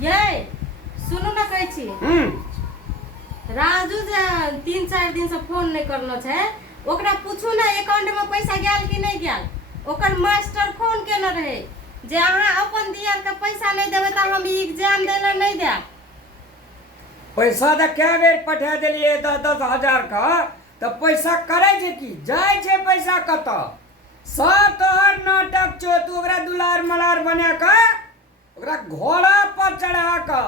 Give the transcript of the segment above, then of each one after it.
ये सुनो ना कहै छी राजू जे 3-4 दिन से फोन नहीं करना छै ओकरा पूछू ना अकाउंट में पैसा गेल कि नहीं गेल। ओकर मास्टर फोन केने रहे जे अहाँ अपन दियर के पैसा नहीं देबै त हम एग्जाम देले नहीं देब। पैसा तो क्या बेर पठा दिलिए 10-10 हजार का तो पैसा करे छे की जाय छे पैसा कत सब तोहर नाटक छो। तू ओकरा दुलार मलार बना के ओकरा घोड़ा पर चढ़ा के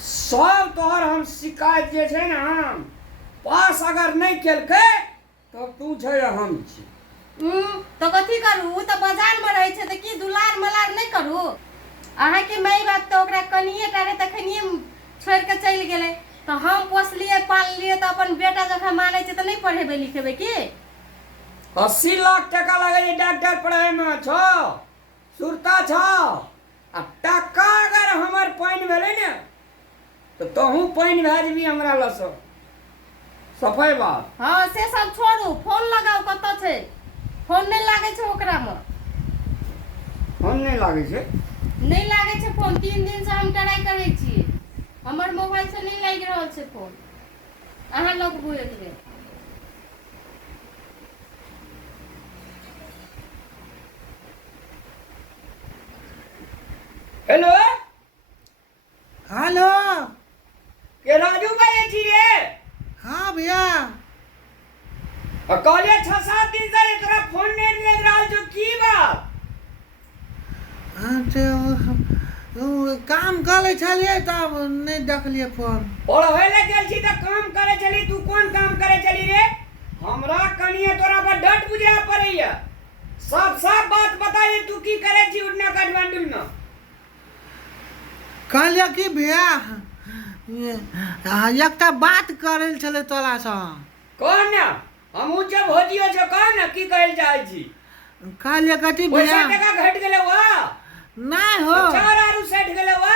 सब तोहर हम शिकायत जे छे ना हम पास अगर नहीं केलके तो तू छे हम छी। तो कथी करू उ त बाजार में रहे छे त की दुलार मलार नहीं करू। अहाँ के माई बाप तो ओकरा कनिए टारे तखनिए छोड़ के चल गेले तो हम पोसलिए पाललिए तो अपन बेटा जखन माने छे तो नहीं पढ़ेबे लिखेबे की। 80 लाख टका लगे डॉक्टर पढ़ाई में छो सुरता छो आ टका अगर हमर पाइन भेले ने तो तहू पाइन भेजबी हमरा लस सफाई बात। हाँ से सब छोड़ू फोन लगाओ कत छे फोन नहीं लागे छे ओकरा में। फोन नहीं लागे छे नहीं लागे छे फोन 3 दिन से हम ट्राई करे छी हमर मोबाइल से नहीं लाग रहल छे फोन। अहाँ लोग बुझे हेलो हेलो के राजू भाई छी रे। हाँ भैया कहले 6-7 दिन से तोरा फोन नहीं लग रहा जो की बात। हाँ तो काम करे छलिए तब नहीं देखलिए फोन। पढ़े ले गेल छी त काम करे चली तू कौन काम करे चली रे। हमरा कनिए तोरा पर डट बुझा पड़ैया सब बात बताइए तू की करे छी उड़ना काठमांडू में। कहलिए कि भैया एकटा बात करे छले तोरा से। कौन ना हम जब होजियो छ कौन की कहल जाय छी। कहलिए कथी भैया पैसा टका घट गेले वा नहीं हो चार आरु सेट गेले वा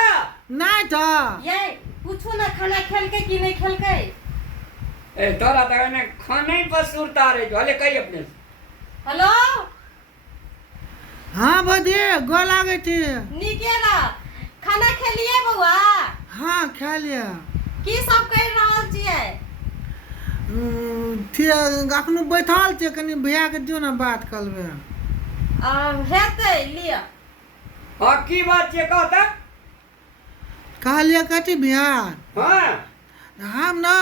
नहीं तो ये पूछू ना खाना खेलके कि नहीं खेलके। ए तोरा त ने खाने पर सुरता रे भले कही अपने। हेलो हाँ बदी गो लागे थी निकेला खाना खेलिए बउआ। हाँ खा लिया की सब कह रहल छियै। अखनो बैठल छे कनी भैया के दियो ना बात करबे। हेतै लिया हां की बात छे कहता। कहलिए कथी भैया हां हम ना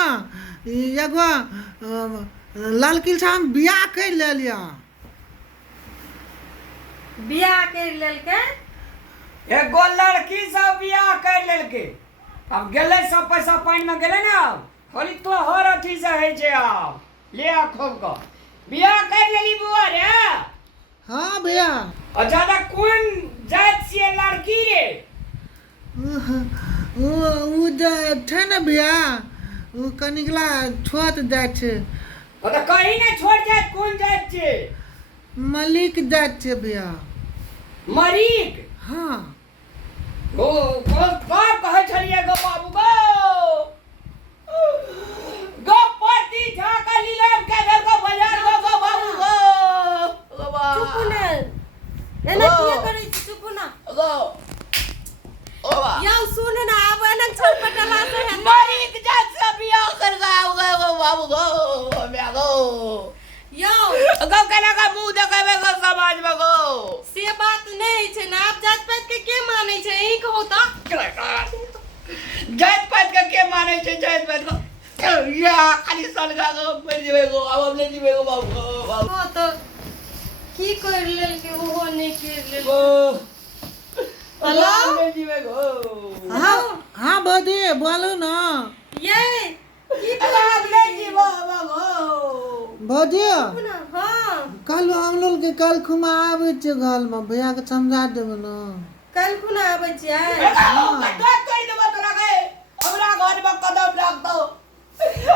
एगो लड़की से हम बियाह कर ले लिया। बियाह कर लेलके एगो लड़की सब बियाह कर लेलके अब गेले सब पैसा पानी में गेले ना खाली तो हर अथी से है छे। अब ले आ खूब का बियाह कर लेली बुआ रे। हाँ भैया और ज्यादा कौन जात से लड़की रे। वो थे ना भैया वो कनिकला छोट जात छे। और तो कहीं ना छोड़ जात कौन जात छे। मलिक जात छे भैया। मरीक हाँ ओ कहे छलिए गो बाबू गो पति झाका लीलाम के घर को बाजार गो बाबू गो चुप ने एना किया करै छी चुप ना गो यौ सुन ना अब एना छटपटला से है मरीक जात से बियाह कर गो बाबू गो मैं गो यौ गो केना का मुंह देखाबे गो समाज में गो से बात नहीं छे ना। आप जात पात के माने छे ई कहू त जात पात के माने छे जात पात को या खाली सलगा गो मर जेबे गो अब हमने जीबे गो बाबू हो तो की कर लेल के ओहो नहीं कर लेल गो हेलो हमने जीबे गो। हाँ हाँ बदी बोलो ना ये की हमने जीबो बाबू बदी ना हां कल हम लोग के कल खुमा आवे छे घर में भैया के समझा देबे ना। कल खुना आबै छियै तो कहि देबो तोरा के हमरा घर में कदम रख दो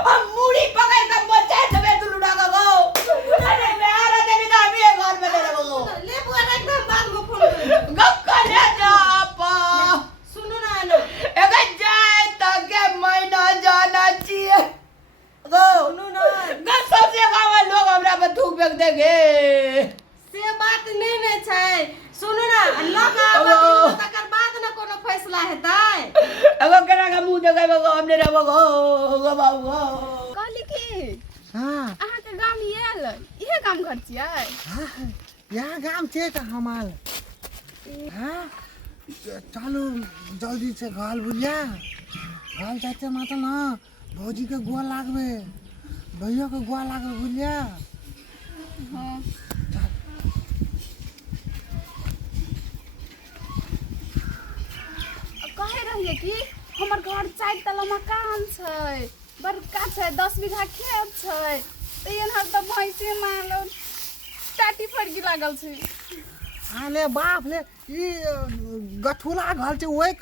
हम मुड़ी पकड़ के मचा देबे दुलुडा गो। अरे मैं आ रहा देवी का भी घर में दे गो ले बुआ एकदम बाद में फोन कर गक्का ले जा पा सुनो ना ना एगे जाए तक के महीना जाना चाहिए गो सुनो ना गो सबसे गांव लोग हमरा पे थूक फेंक देंगे से बात नहीं ने छै सुनो ना लगा तकर बाद न जगह में गो हमने रहो गो बाबू कहली की हाँ अहाँ के गाम आयल इहे काम घर छियै हाँ यहाँ गाम छे तो हमार हाँ चलो जल्दी से घर बुझिया घर जाते माता ना भौजी के गुआ लागबे भैया के गुआ लागबे बुझिया हाँ कहे रहिए कि हमर घर 4 तला मकान छै बड़का छै 10 बीघा खेत छै त एनहर त भैंसे मालो टाटी फड़की लागल छै अरे बाप ले ई गठुला घर छे ओई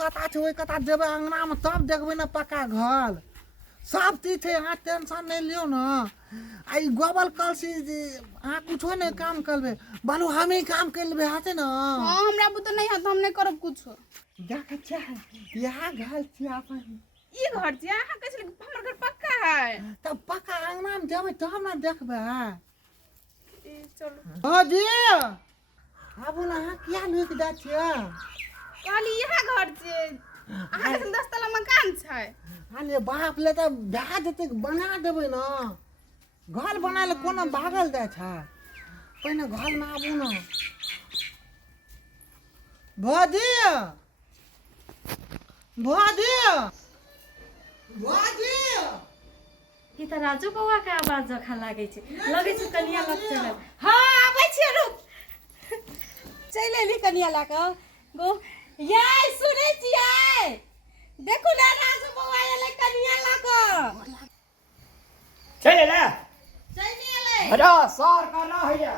कता जेबे अंगना में तब देखबे ना पक्का घर सब चीज छे अहाँ टेंशन नहीं लियो ना आई गोबल कलसी अहाँ कुछो नहीं काम करबे बालू हम ही काम कर लेबे हाथे ना हां हमरा बुते नहीं है हम नहीं करब कुछो देख यहाँ घर छे अपन ई घर छै अहाँ कहै छली हमर घर पक्का है तब पक्का अंगना में जेबे तब ना देखबे ई चलो भौजी अब ना अहाँ किया लुक दै छियै कहली इहे घर छै अहाँ के 10 तला मकान छै अरे बाप ले तो भै जेते बना देबे ना घर बना ले कोनो भागल जाय छै पहिने घर में आबू ना भौजी भौजी भौजी ई त राजू बौआ के आवाज जखा लागे छै लगे छै कनिया लग चल हां आबै छी रुक चल एली कनिया ला के गो याय सुनै छियै देखू ना राजू बौआ एले कनिया ला के चले ना चल एले अरे सर का ना है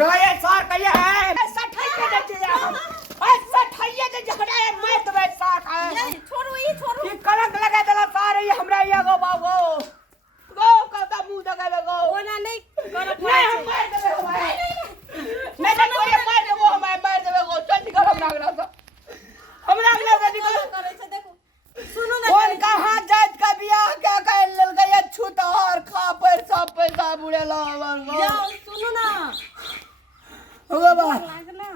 रोए सर कहिया है सठै के देते हम सठैया के झगड़ा है मैं तो सर का ये छोड़ू ई कलंक लगा देला सर ये हमरा ये गो बाबू गो कता मुंह दगा गो ओना नहीं कर नहीं हम मार देबे हो मैं तो कोई मार देबो हम मार देबे गो चल निकल हमरा अगला निकल करे छै देखो सुनो ना कौन कहां जात का बियाह क्या कर लेल गया छुतहर खा पर सब पैसा बुड़ेला हमर गो जाओ सुनो ना होगा बा लागना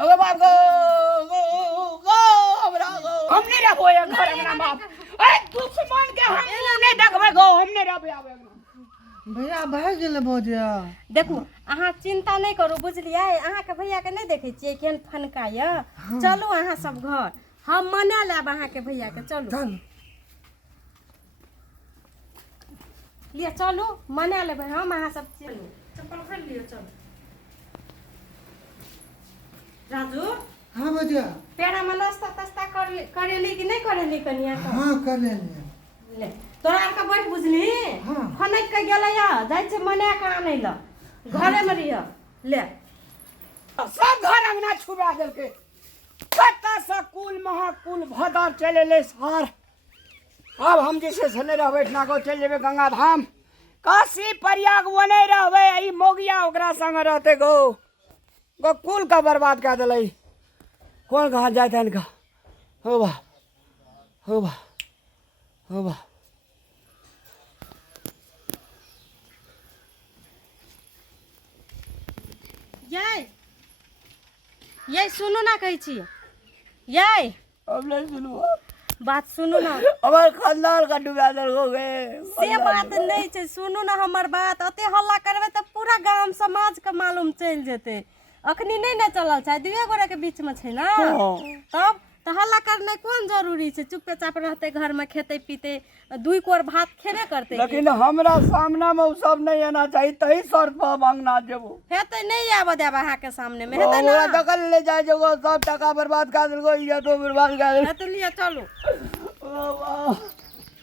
होगा बाप गो हमरा गो हमने रहबो ये घर अंगना बाप ए दुश्मन के हम नहीं देखबे गो हमने रहबे आबे भैया भाग गेले भौजी देखू अहाँ चिंता नहीं करू बुझलिए अहाँ के भैया के नहीं देखे छियै केहन फनका य चलू अहाँ सब घर हम मना लेब अहाँ के भैया के चलू चल लिया चलू मना लेबै हम अहाँ सब चलू चप्पल खोल लियो चलू राजू हाँ भौजी पेड़ा में नाश्ता तास्ता करेली कि नहीं करेली कनिया का हाँ कर ले ले तोरा आर के बैठ बुझली हाँ। खनक के गेलै या जाइ छै मना के आनै ल घरे में रहियो ले सब घर अंगना छुबा देलके कत्ता सा कुल महाकुल भदर चले ले सर अब हम जैसे सने रहबे इतना को चल जेबे गंगा धाम काशी प्रयाग बने रहबे ई मोगिया ओकरा संग रहते गो कुल का बर्बाद कर दिलाई कौन कहाँ जाता इनका हो बा हो बा हो बा ये सुनू ना कहै छी ये अब नहीं सुनू बात सुनू ना हमार खानदान का डुबा दल हो गए से बात नहीं छै सुनू ना हमर बात अते हल्ला करबे त पूरा गांव समाज के मालूम चल जेते अखनी नहीं ना चलल छै दुए गोरे के बीच में छै ना तब तो हल्ला करने कौन जरूरी छै चुपे चाप रहते घर में खेते पीते दुई कोर भात खेबे करते लेकिन हमरा सामने में उ सब नहीं आना चाहिए तही सर पर मांगना जेबो हेते नहीं आब देब अहाँ के सामने में हेते ओरा ना दखल ले जाए जगो सब टका बर्बाद कर देलको ये तो बर्बाद कर हेते लिया चलू देलको